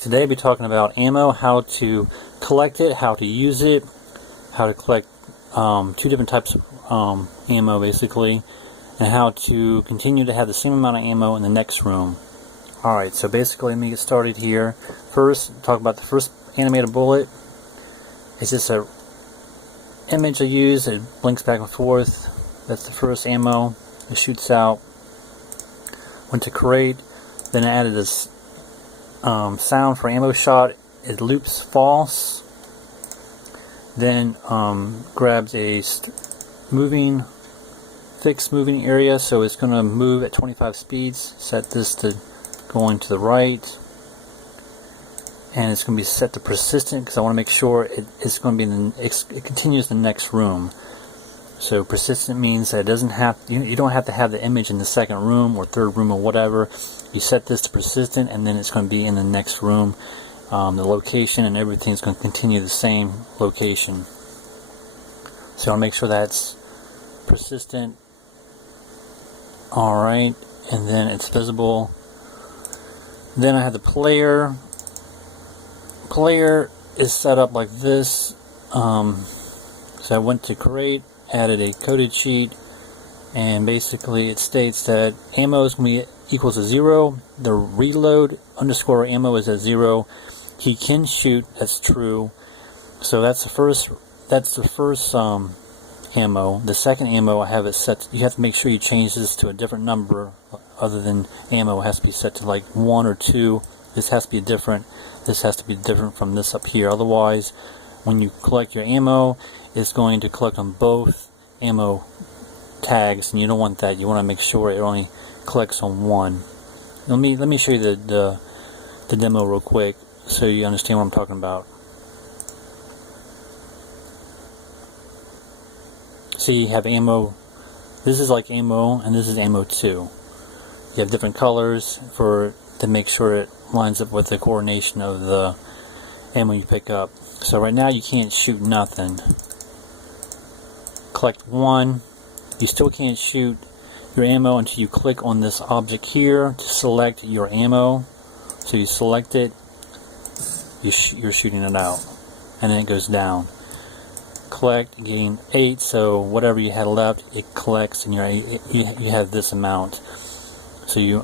Today I'll be talking about ammo, how to collect it, how to use it, how to collect two different types of ammo basically, and how to continue to have the same amount of ammo in the next room. Alright, so basically let me get started here. First, talk about the first animated bullet. It's just a image I use, it blinks back and forth. That's the first ammo. It shoots out. Went to create, then I added this sound for ammo shot. It loops false, then grabs a fixed moving area, so it's going to move at 25 speeds. Set this to going to the right, and it's going to be set to persistent because I want to make sure it's going to be it continues the next room. So persistent means that it doesn't have you don't have to have the image in the second room or third room or whatever. You set this to persistent, and then it's going to be in the next room. The location and everything's going to continue the same location. So I'll make sure that's persistent. Alright, and then it's visible. Then I have the player. Player is set up like this. So I went to create, added a coded sheet, and basically it states that ammo is going to be equals to 0. The reload underscore ammo is at 0. He can shoot. That's true. So that's the first. Ammo. The second ammo, I have it set. You have to make sure you change this to a different number other than ammo. It has to be set to like 1 or 2. This has to be different. This has to be different from this up here. Otherwise, when you collect your ammo, it's going to collect on both ammo tags, and you don't want that. You want to make sure it only collects on one. Let me show you the demo real quick so you understand what I'm talking about. See, you have ammo. This is like ammo, and this is ammo 2. You have different colors to make sure it lines up with the coordination of the ammo you pick up. So right now you can't shoot nothing. Collect 1. You still can't shoot your ammo until you click on this object here to select your ammo. So you select it, you're shooting it out, and then it goes down. Collect, getting 8, so whatever you had left, it collects, and you have this amount. So you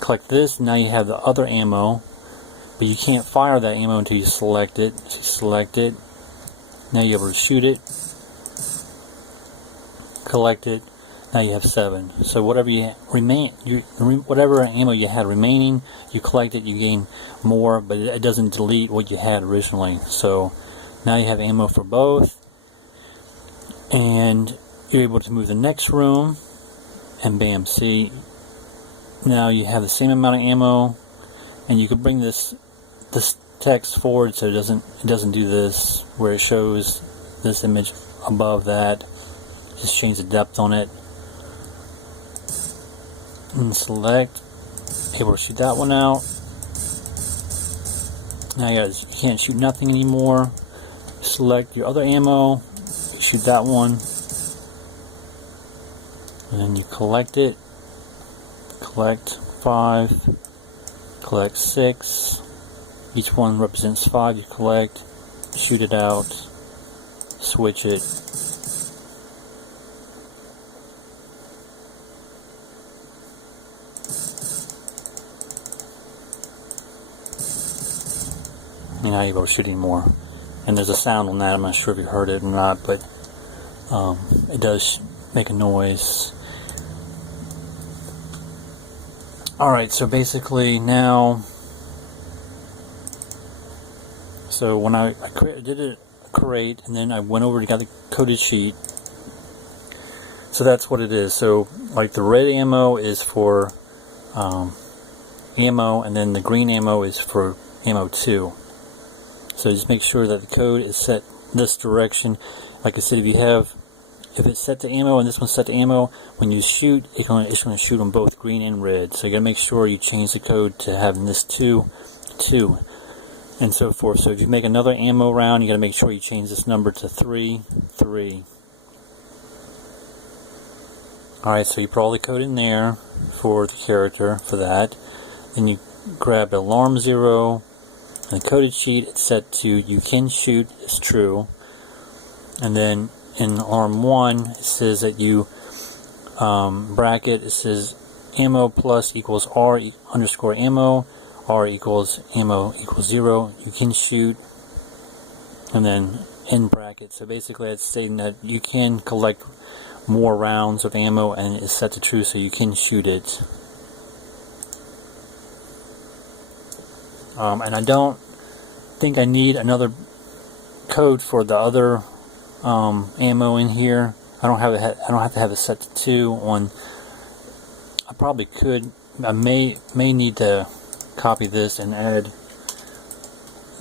collect this. Now you have the other ammo, but you can't fire that ammo until you select it. So select it. Now you're able to shoot it. Collect it. Now you have 7. So whatever whatever ammo you had remaining, you collect it, you gain more, but it doesn't delete what you had originally. So now you have ammo for both, and you're able to move the next room, and bam, see, now you have the same amount of ammo, and you can bring this text forward so it doesn't do this where it shows this image above that. Just change the depth on it, and select, able to shoot that one out. Now you can't shoot nothing anymore. Select your other ammo, shoot that one, and then you collect it. Collect 5, collect 6. Each one represents 5. You collect, shoot it out, switch it. And now you're able to shoot more. And there's a sound on that. I'm not sure if you heard it or not, but it does make a noise. Alright, so basically now, so when I did it create, and then I went over and got the coded sheet. So that's what it is. So like the red ammo is for ammo, and then the green ammo is for ammo 2. So just make sure that the code is set this direction. Like I said, if it's set to ammo and this one's set to ammo, when you shoot, it's going to shoot on both green and red. So you got to make sure you change the code to having this 2, and so forth. So if you make another ammo round, you got to make sure you change this number to 3, 3. Alright, so you put all the code in there for the character for that. Then you grab alarm 0. In the coded sheet, it's set to you can shoot is true. And then in alarm 1, it says that you bracket, it says ammo plus equals R underscore ammo, R equals ammo equals 0, you can shoot, and then in bracket. So basically it's stating that you can collect more rounds of ammo and it's set to true, so you can shoot it. And I don't think I need another code for the other ammo in here. I don't have to have it set to 2 on. I probably could. I may need to copy this and add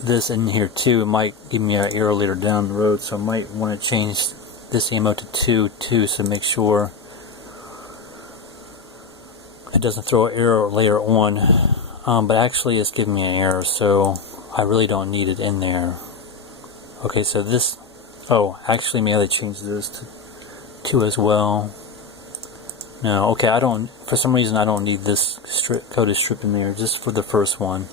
this in here too. It might give me an error later down the road, so I might want to change this ammo to 2 too, so make sure it doesn't throw an error later on. But actually it's giving me an error, so I really don't need it in there. Okay, so this, oh, actually maybe I changed this to 2 as well. No, okay, I don't, for some reason I don't need this coded strip in there, just for the first one.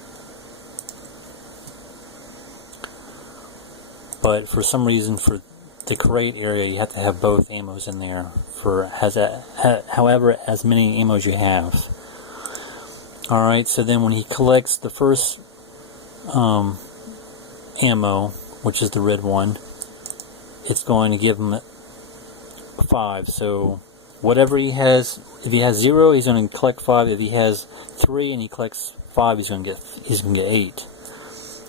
But for some reason, for the crate area, you have to have both ammos in there, for however as many ammos you have. Alright, so then when he collects the first ammo, which is the red one, it's going to give him 5. So whatever he has, if he has 0, he's going to collect 5. If he has 3 and he collects 5, he's going to get 8.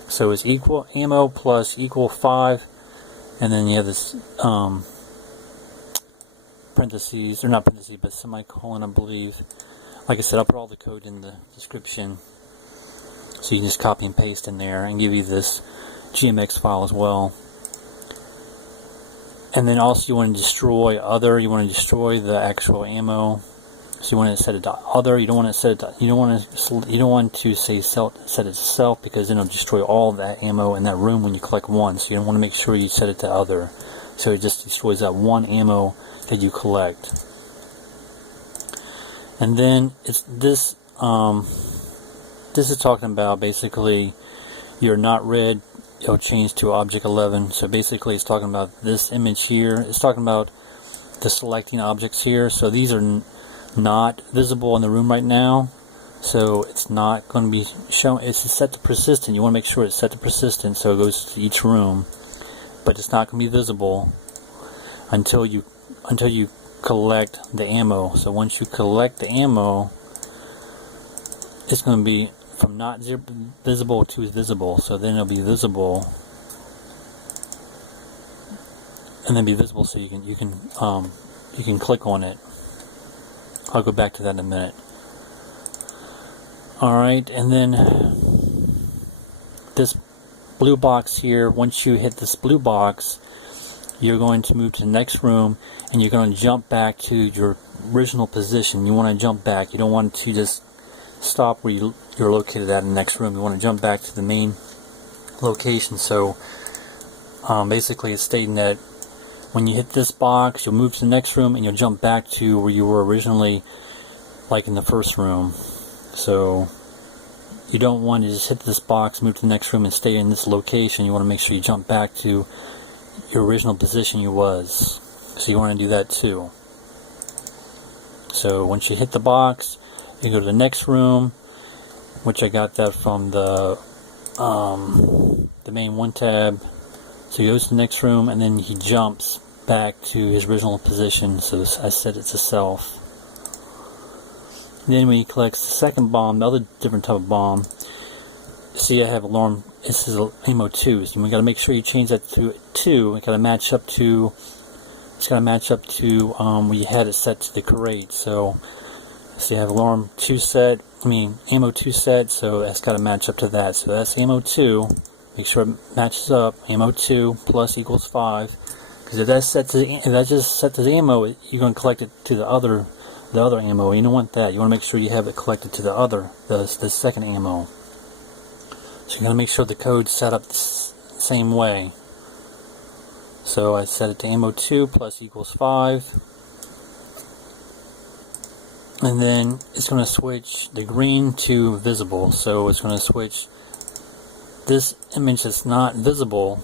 So it's equal ammo plus equal 5, and then you have this parentheses, or not parentheses, but semicolon, I believe. Like I said, I'll put all the code in the description, so you can just copy and paste in there and give you this GMX file as well. And then also you want to destroy other. You want to destroy the actual ammo. So you want to set it to other. You don't want to set it to, you don't want to say set it to self, because then it'll destroy all that ammo in that room when you collect one. So you want to make sure you set it to other, so it just destroys that one ammo that you collect. And then it's this. This is talking about basically you're not red. It'll change to object 11. So basically it's talking about this image here. It's talking about the selecting objects here. So these are not visible in the room right now, so it's not going to be shown. It's set to persistent. You want to make sure it's set to persistent, so it goes to each room, but it's not going to be visible until you collect the ammo. So once you collect the ammo, it's going to be from not visible to visible. So then it'll be visible, and then be visible, so you can click on it. I'll go back to that in a minute. Alright, and then this blue box here, once you hit this blue box, you're going to move to the next room, and you're going to jump back to your original position. You want to jump back. You don't want to just stop where you're located at in the next room. You want to jump back to the main location. So basically it's stating that when you hit this box, you'll move to the next room and you'll jump back to where you were originally, like in the first room. So you don't want to just hit this box, move to the next room, and stay in this location. You want to make sure you jump back to your original position you was. So you want to do that too. So once you hit the box, you go to the next room, which I got that from the main one tab. So he goes to the next room, and then he jumps back to his original position. So I set it to self. And then when he collects the second bomb, the other different type of bomb, see I have alarm, this is ammo 2. So we got to make sure you change that to 2. It got to match up to, it's got to match up to where you had it set to the crate. So you have alarm 2 set, ammo 2 set, so that's got to match up to that. So that's ammo 2. Make sure it matches up. Ammo 2 plus equals 5. Because if that's just set to the ammo, you're going to collect it to the other ammo. You don't want that. You want to make sure you have it collected to the second ammo. So you're going to make sure the code's set up the same way. So I set it to ammo 2 plus equals 5. and then it's going to switch the green to visible. So it's going to switch this image that's not visible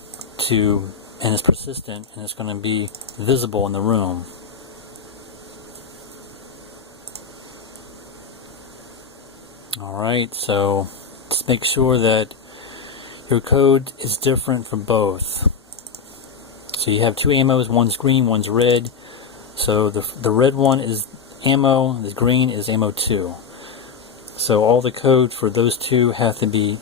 to, and it's persistent, and it's going to be visible in the room. Alright, so just make sure that your code is different for both. So you have two ammos, one's green, one's red. So the red one is ammo, the green is ammo 2. So all the code for those two have to be,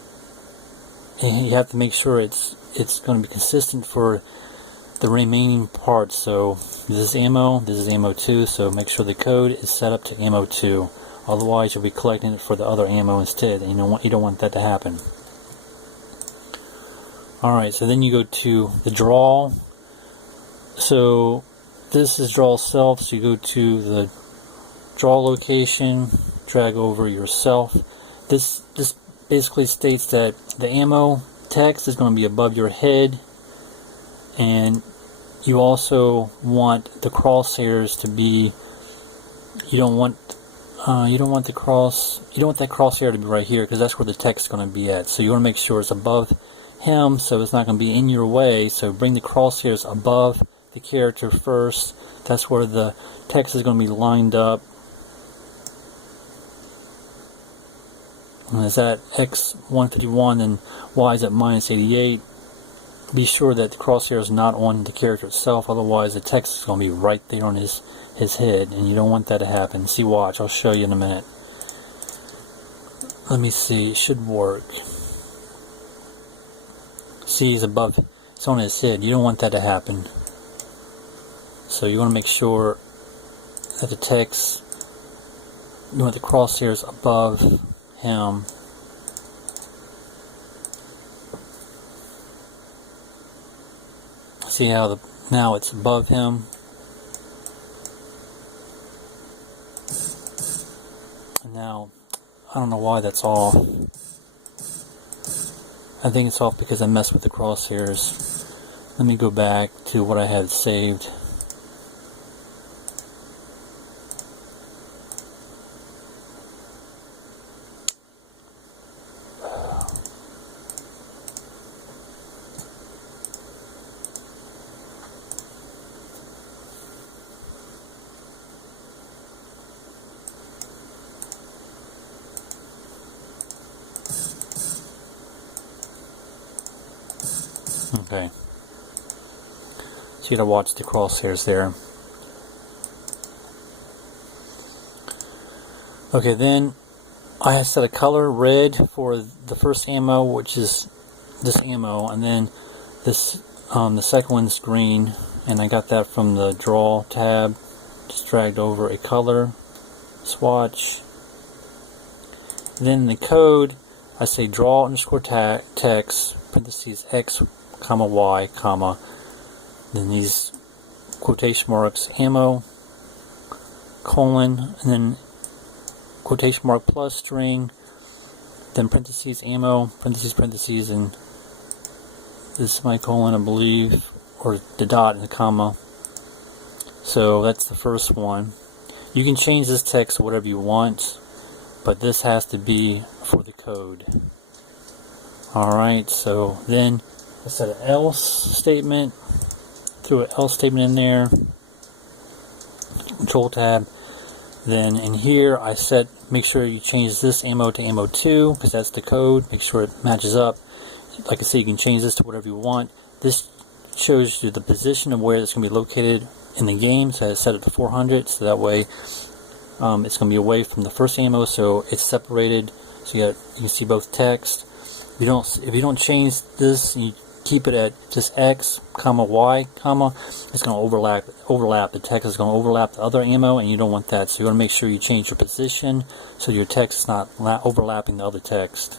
and you have to make sure it's going to be consistent for the remaining parts. So this is ammo 2, so make sure the code is set up to ammo 2. Otherwise you'll be collecting it for the other ammo instead, and you don't want that to happen. Alright, so then you go to the draw. So this is draw self, so you go to the draw location, drag over yourself. This basically states that the ammo text is going to be above your head, and you also want the crosshairs to be, you don't want that crosshair to be right here, because that's where the text is going to be at. So you want to make sure it's above him, so it's not going to be in your way. So bring the crosshairs above the character first. That's where the text is going to be lined up. And is that X 151 and Y is at minus 88? Be sure that the crosshair is not on the character itself, otherwise the text is going to be right there on his head, and you don't want that to happen. See, watch, I'll show you in a minute. Let me see, it should work. See, he's above, it's on his head. You don't want that to happen. So you want to make sure that the text, you want the crosshairs above him. See how now it's above him. And now, I don't know why that's off. I think it's off because I messed with the crosshairs. Let me go back to what I had saved. Okay. So you gotta watch the crosshairs there. Okay, then I set a color red for the first ammo, which is this ammo, and then this the second one's green, and I got that from the draw tab. Just dragged over a color swatch. Then the code, I say draw underscore text parentheses X comma Y comma, then these quotation marks ammo colon, and then quotation mark plus string, then parentheses ammo parentheses, and this semicolon, I believe, or the dot and the comma. So that's the first one. You can change this text to whatever you want, but this has to be for the code. Alright, so then I set an else statement, threw an else statement in there, control tab. Then in here I set, make sure you change this ammo to ammo 2, because that's the code. Make sure it matches up. Like I said, you can change this to whatever you want. This shows you the position of where it's going to be located in the game, so I set it to 400, so that way it's going to be away from the first ammo, so it's separated. So you can see both text. If you don't change this, and you keep it at just X comma Y comma, it's going to overlap. The text is going to overlap the other ammo, and you don't want that. So you want to make sure you change your position so your text is not overlapping the other text.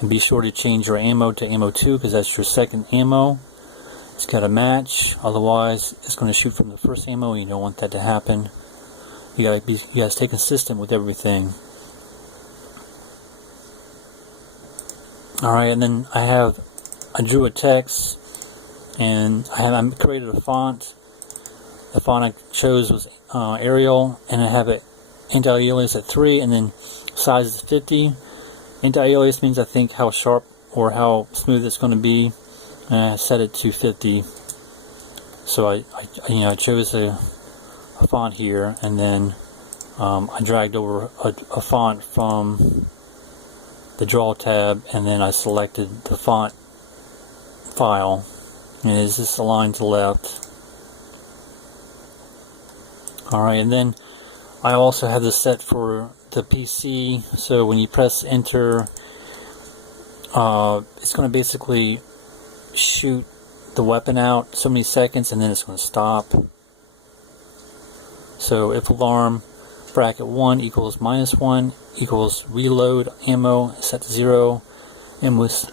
And be sure to change your ammo to ammo 2, because that's your second ammo. It's got to match, otherwise it's going to shoot from the first ammo, and you don't want that to happen. You gotta stay consistent with everything. Alright, and then I drew a text, and I created a font. The font I chose was Arial, and I have it anti-alias at 3, and then size is 50. Anti-alias means, I think, how sharp or how smooth it's going to be, and I set it to 50. So I chose a font here, and then I dragged over a font from the Draw tab, and then I selected the font file, and it's just aligned to left. Alright, and then I also have this set for the PC, so when you press enter, it's going to basically shoot the weapon out so many seconds, and then it's going to stop. So if alarm bracket 1 equals -1 equals reload ammo set to 0, and with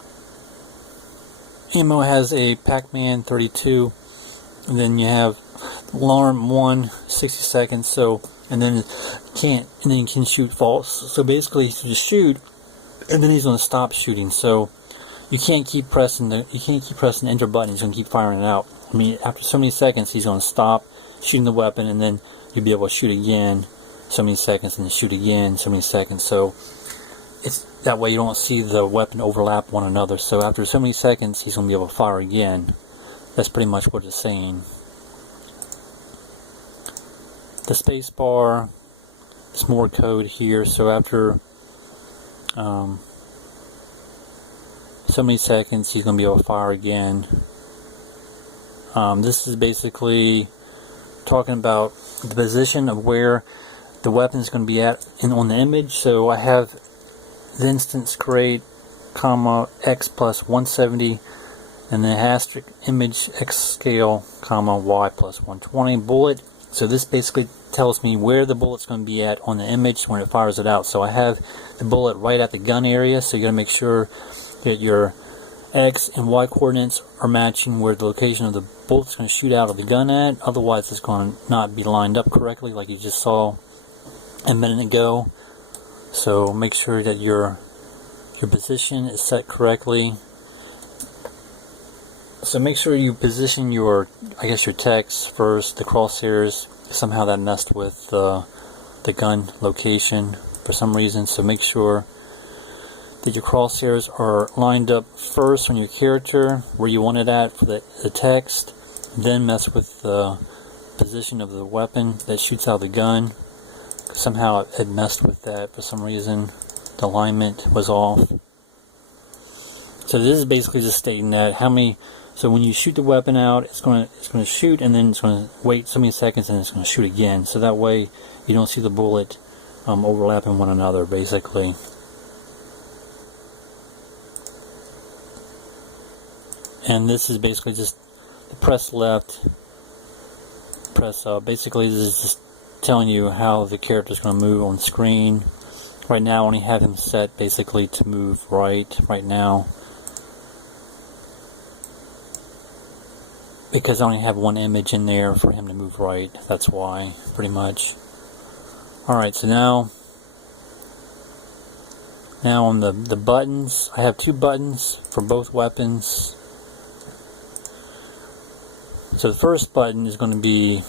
ammo has a Pac-Man 32, and then you have alarm 1 60 seconds, so and then you can shoot false. So basically you just shoot, and then he's going to stop shooting. So you can't keep pressing the enter button. He's going to keep firing it out. I mean, after so many seconds he's going to stop shooting the weapon, and then you'll be able to shoot again so many seconds, and then shoot again so many seconds. So it's that way you don't see the weapon overlap one another. So after so many seconds he's going to be able to fire again. That's pretty much what it's saying. The space bar, it's more code here. So after so many seconds he's going to be able to fire again. This is basically talking about the position of where the weapon is going to be at on the image. So I have the instance create, comma, x plus 170, and then asterisk image x scale, comma, y plus 120 bullet. So this basically tells me where the bullet's going to be at on the image when it fires it out. So I have the bullet right at the gun area, so you got to make sure that your x and y coordinates are matching where the location of the bullet's going to shoot out of the gun at. Otherwise it's going to not be lined up correctly, like you just saw a minute ago. So make sure that your position is set correctly. So make sure you position your text first, the crosshairs. Somehow that messed with the gun location for some reason. So make sure that your crosshairs are lined up first on your character where you want it at for the text. Then mess with the position of the weapon that shoots out of the gun. Somehow it messed with that for some reason. The alignment was off. So this is basically just stating that so when you shoot the weapon out, it's going to shoot, and then it's going to wait so many seconds, and it's going to shoot again. So that way you don't see the bullet overlapping one another, basically. And this is basically just press left, press up. Basically this is just telling you how the character is going to move on screen. Right now I only have him set basically to move right now, because I only have one image in there for him to move right. That's why, pretty much. Alright, so now on the buttons, I have 2 buttons for both weapons. So the first button is going to be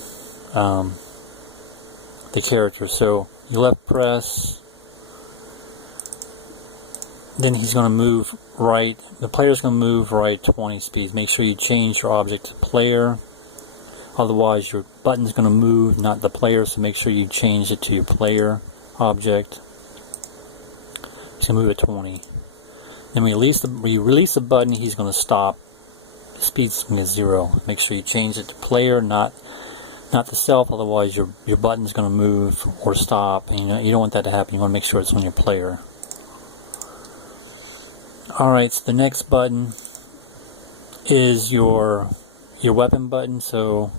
the character. So you left press, then he's going to move right. The player's going to move right 20 speeds. Make sure you change your object to player. Otherwise your button's going to move, not the player. So make sure you change it to your player object. He's going to move at 20. Then when you release the button, he's going to stop. The speed's going to 0. Make sure you change it to player, not the self. Otherwise your button's going to move or stop. And you don't want that to happen. You want to make sure it's on your player. Alright, so the next button is your weapon button. So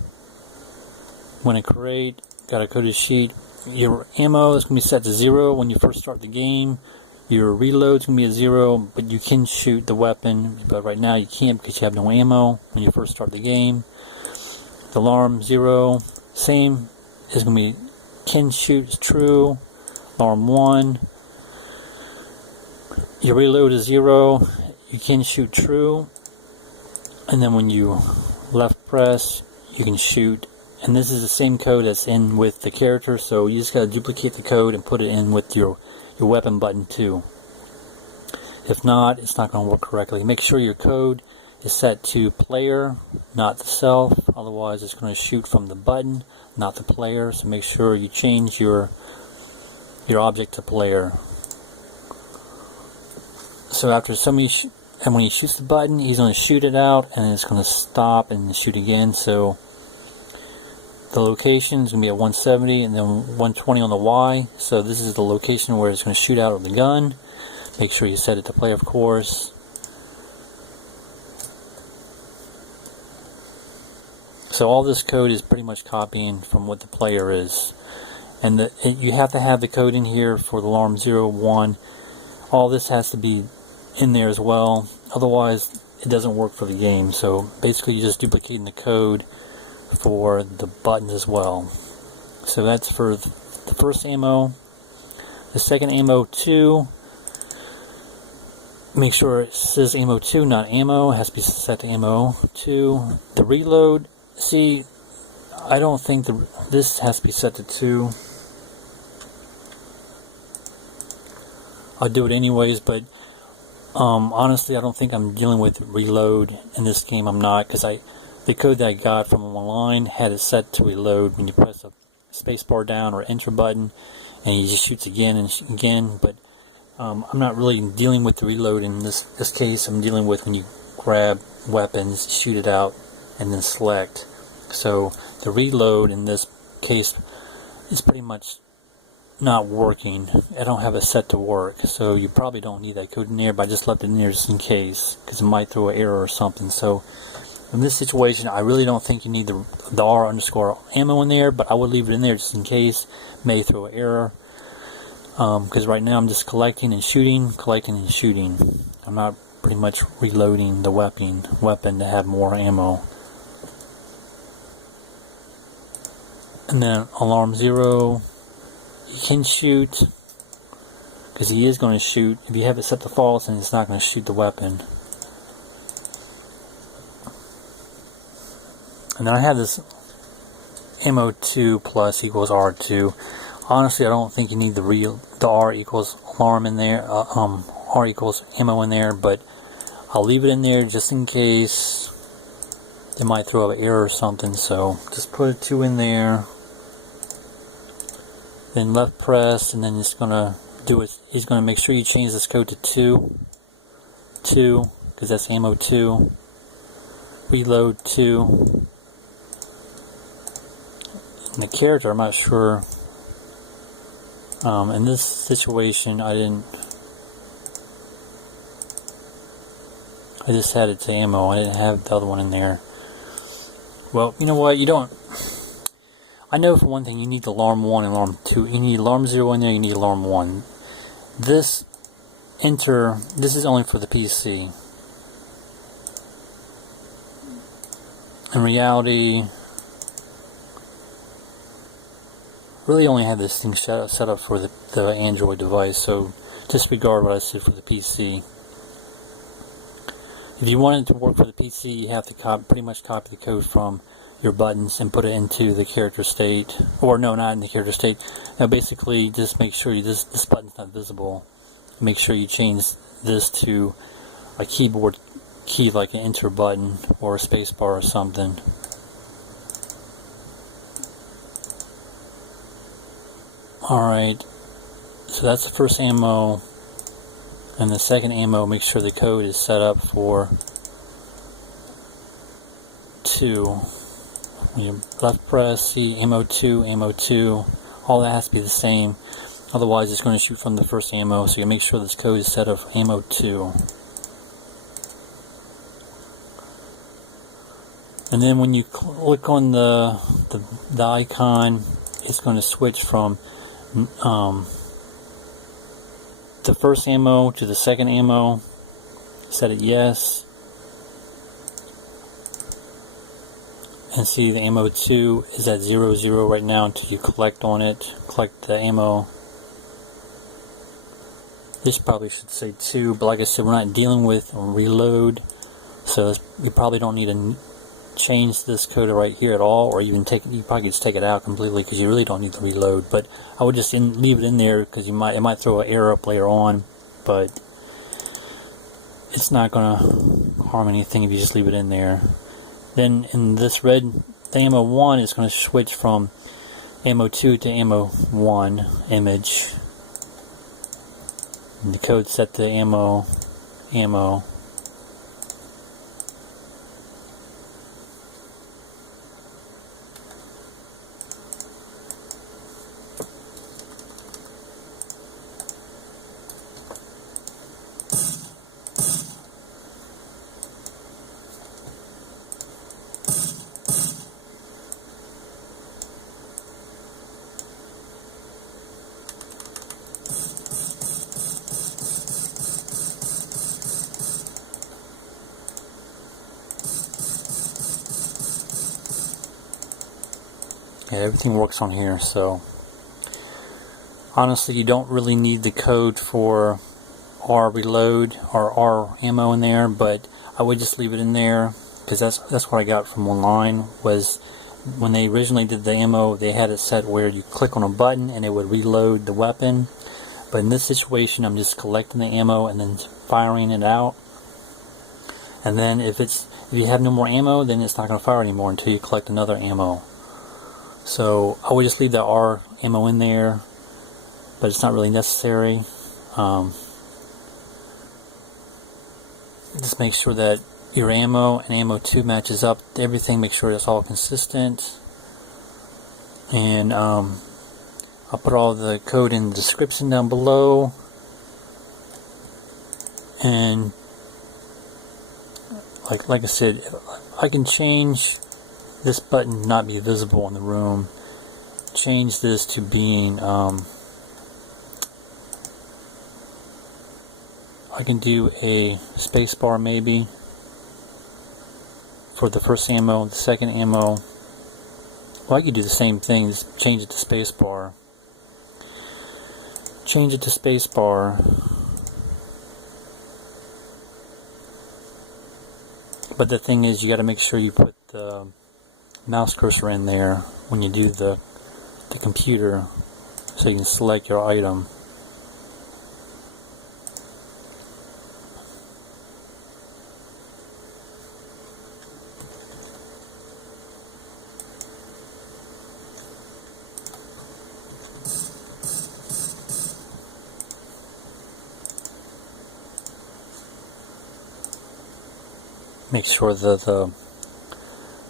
when I create, got a coded sheet, your ammo is going to be set to 0 when you first start the game. Your reload is going to be at 0, but you can shoot the weapon, but right now you can't because you have no ammo when you first start the game. The alarm 0, same, is going to be can shoot is true. Alarm 1. Your reload is 0, you can shoot true. And then when you left press, you can shoot And this is the same code that's in with the character, so you just gotta duplicate the code and put it in with your weapon button too. If not, it's not gonna work correctly. Make sure your code is set to player, not the self, otherwise it's gonna shoot from the button, not the player. So make sure you change your object to player. So after and when he shoots the button, he's going to shoot it out, and it's going to stop and shoot again. So the location is going to be at 170 and then 120 on the Y. So this is the location where it's going to shoot out of the gun. Make sure you set it to play, of course. So all this code is pretty much copying from what the player is. And you have to have the code in here for the alarm 0, 1. All this has to be in there as well, otherwise it doesn't work for the game. So basically you're just duplicating the code for the buttons as well. So that's for the first ammo. The second ammo 2, make sure it says ammo 2, not ammo. It has to be set to ammo 2. The reload, see, I don't think this has to be set to 2. I'll do it anyways, but honestly, I don't think I'm dealing with reload in this game. I'm not, because the code that I got from online had it set to reload when you press a spacebar down or enter button, and he just shoots again and again. But I'm not really dealing with the reload in this case. I'm dealing with when you grab weapons, shoot it out, and then select. So the reload in this case is pretty much not working. I don't have it set to work, so you probably don't need that code in there, but I just left it in there just in case, because it might throw an error or something. So in this situation, I really don't think you need the R_ ammo in there, but I would leave it in there just in case. May throw an error, because right now I'm just collecting and shooting. I'm not pretty much reloading the weapon to have more ammo. And then alarm 0, he can shoot, because he is going to shoot. If you have it set to false, then it's not going to shoot the weapon. And then I have this ammo 2 plus equals R2. Honestly, I don't think you need the R equals alarm in there, R equals ammo in there, but I'll leave it in there just in case it might throw an error or something. So just put a 2 in there. Then left press, and then it's gonna do it. He's gonna make sure you change this code to 2, because that's ammo 2. Reload 2. And the character, I'm not sure. In this situation, I just had it to ammo. I didn't have the other one in there. Well, you know what? You don't. I know for one thing, you need alarm 1 and alarm 2. You need alarm 0 in there, you need alarm 1. This is only for the PC. In reality, really only have this thing set up for the Android device, so disregard what I said for the PC. If you want it to work for the PC, you have to pretty much copy the code from your buttons and put it into the character state, or no, not in the character state. Now basically just make sure this button's not visible. Make sure you change this to a keyboard key, like an enter button or a space bar or something. Alright, so that's the first ammo, and the second ammo, make sure the code is set up for 2. You left press, see ammo 2, all that has to be the same, otherwise it's going to shoot from the first ammo. So you make sure this code is set up for ammo 2. And then when you click on the icon, it's going to switch from the first ammo to the second ammo. Set it yes. And see, the ammo 2 is at 0, 0 right now until you collect on it. Collect the ammo. This probably should say 2, but like I said, we're not dealing with reload, so you probably don't need change this code right here at all, or even you probably just take it out completely because you really don't need to reload. But I would just leave it in there because it might throw an error up later on, but it's not gonna harm anything if you just leave it in there. Then in this red, the ammo 1 is going to switch from ammo 2 to ammo 1 image. And the code set to ammo. Yeah, everything works on here, so honestly you don't really need the code for R reload or R ammo in there, but I would just leave it in there because that's what I got from online. Was when they originally did the ammo, they had it set where you click on a button and it would reload the weapon, but in this situation I'm just collecting the ammo and then firing it out, and then if you have no more ammo, then it's not going to fire anymore until you collect another ammo. So I would just leave the R ammo in there, but it's not really necessary. Just make sure that your ammo and ammo 2 matches up. Everything, make sure it's all consistent. And I'll put all the code in the description down below. And like I said, I can change this button to not be visible in the room. Change this to being I can do a space bar maybe for the first ammo. The second ammo, well, I could do the same thing, just change it to space bar. Change it to space bar. But the thing is, you got to make sure you put the mouse cursor in there when you do the computer, so you can select your item. Make sure that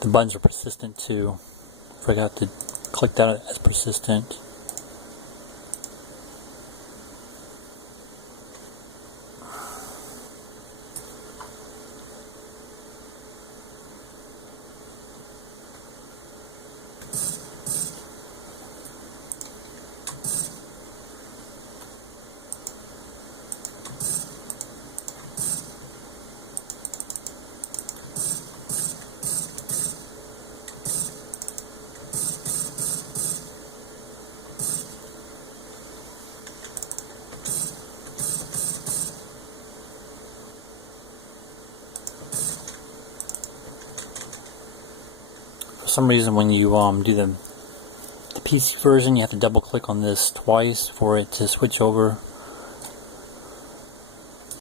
the buttons are persistent too. Forgot to click that as persistent. For some reason, when you do the PC version, you have to double click on this twice for it to switch over